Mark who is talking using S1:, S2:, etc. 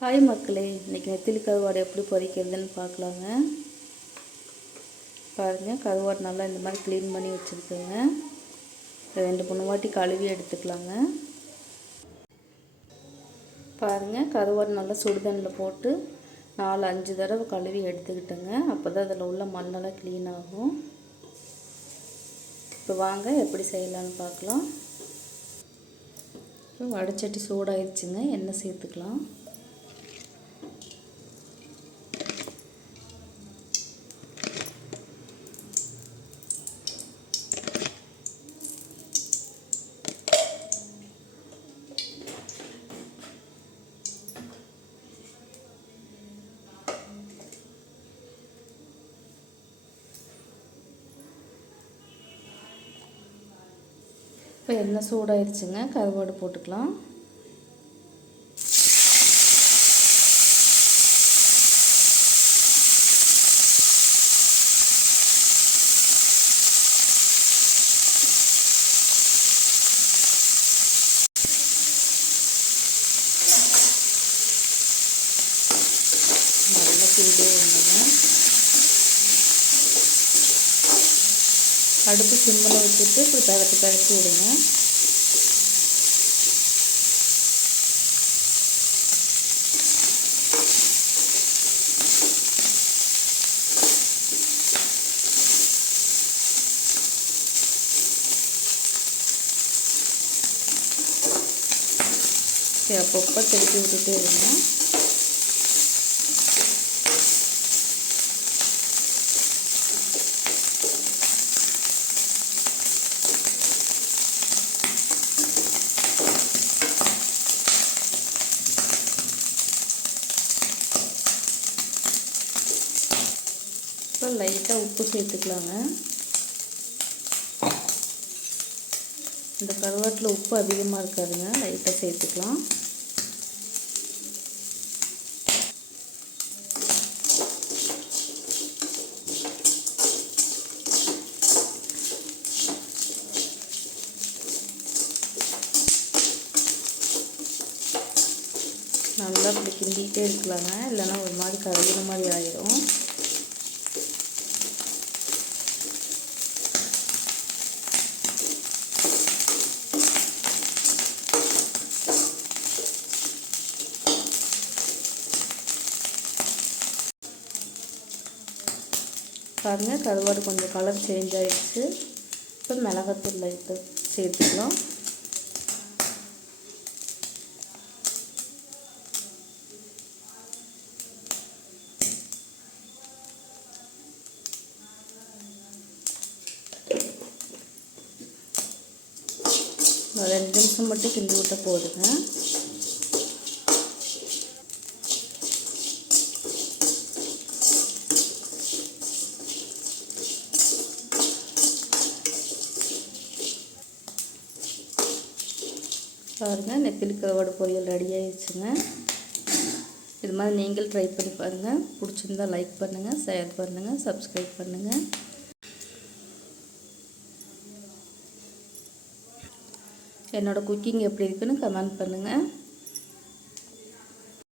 S1: Hi மக்களே இன்றைக்கி நெத்திலி கருவாடு எப்படி பொரிக்கிறதுன்னு பார்க்கலாங்க. பாருங்கள் கருவாடு நல்லா இந்த மாதிரி க்ளீன் பண்ணி வச்சுருக்கேங்க. ரெண்டு மூணு வாட்டி கழுவி எடுத்துக்கலாங்க. பாருங்கள் கருவாடு நல்லா சுடுதண்ணில் போட்டு நாலு அஞ்சு தடவை கழுவி எடுத்துக்கிட்டேங்க. அப்போ தான் அதில் உள்ள மண்ணெல்லாம் க்ளீன் ஆகும். இப்போ வாங்க எப்படி செய்யலான்னு பார்க்கலாம். இப்போ வடைச்சட்டி சூடாயிருச்சுங்க எண்ணெய் சேர்த்துக்கலாம். இப்போ எண்ணெய் சூடாயிருச்சுங்க. கருவாடு போட்டுக்கலாம். நல்லா கிண்டி விடணுங்க அடுப்பு சிம்மில் வச்சுட்டு இப்படி பரட்டி பரட்டி விடுங்க. சரி அப்பப்போ திருப்பி விட்டுட்டே இருங்க. இப்போ லைட்டாக உப்பு சேர்த்துக்கலாங்க. இந்த கருவாட்டில் உப்பு அதிகமாக இருக்காதுங்க. லைட்டாக சேர்த்துக்கலாம். நல்லா இப்படி கிண்டிகிட்டே இருக்கலாங்க. இல்லைன்னா ஒரு மாதிரி கரையிற மாதிரி ஆயிடும் பாருங்கள் கருவாடு கொஞ்சம் கலர் சேஞ்ச் ஆகிடுச்சு இப்போ மிளகாத்தூள் லைட்டு சேர்த்துக்கலாம். ரெண்டு நிமிஷம் மட்டும் கிண்டி விட்டால் போதுங்க. பாருங்கள் நெத்திலி கருவாடு பொரியல் ரெடி ஆயிடுச்சுங்க. இது மாதிரி நீங்கள் ட்ரை பண்ணி பாருங்கள் பிடிச்சிருந்தா லைக் பண்ணுங்கள் ஷேர் பண்ணுங்கள் சப்ஸ்கிரைப் பண்ணுங்கள் என்னோடய குக்கிங் எப்படி இருக்குன்னு கமெண்ட் பண்ணுங்கள்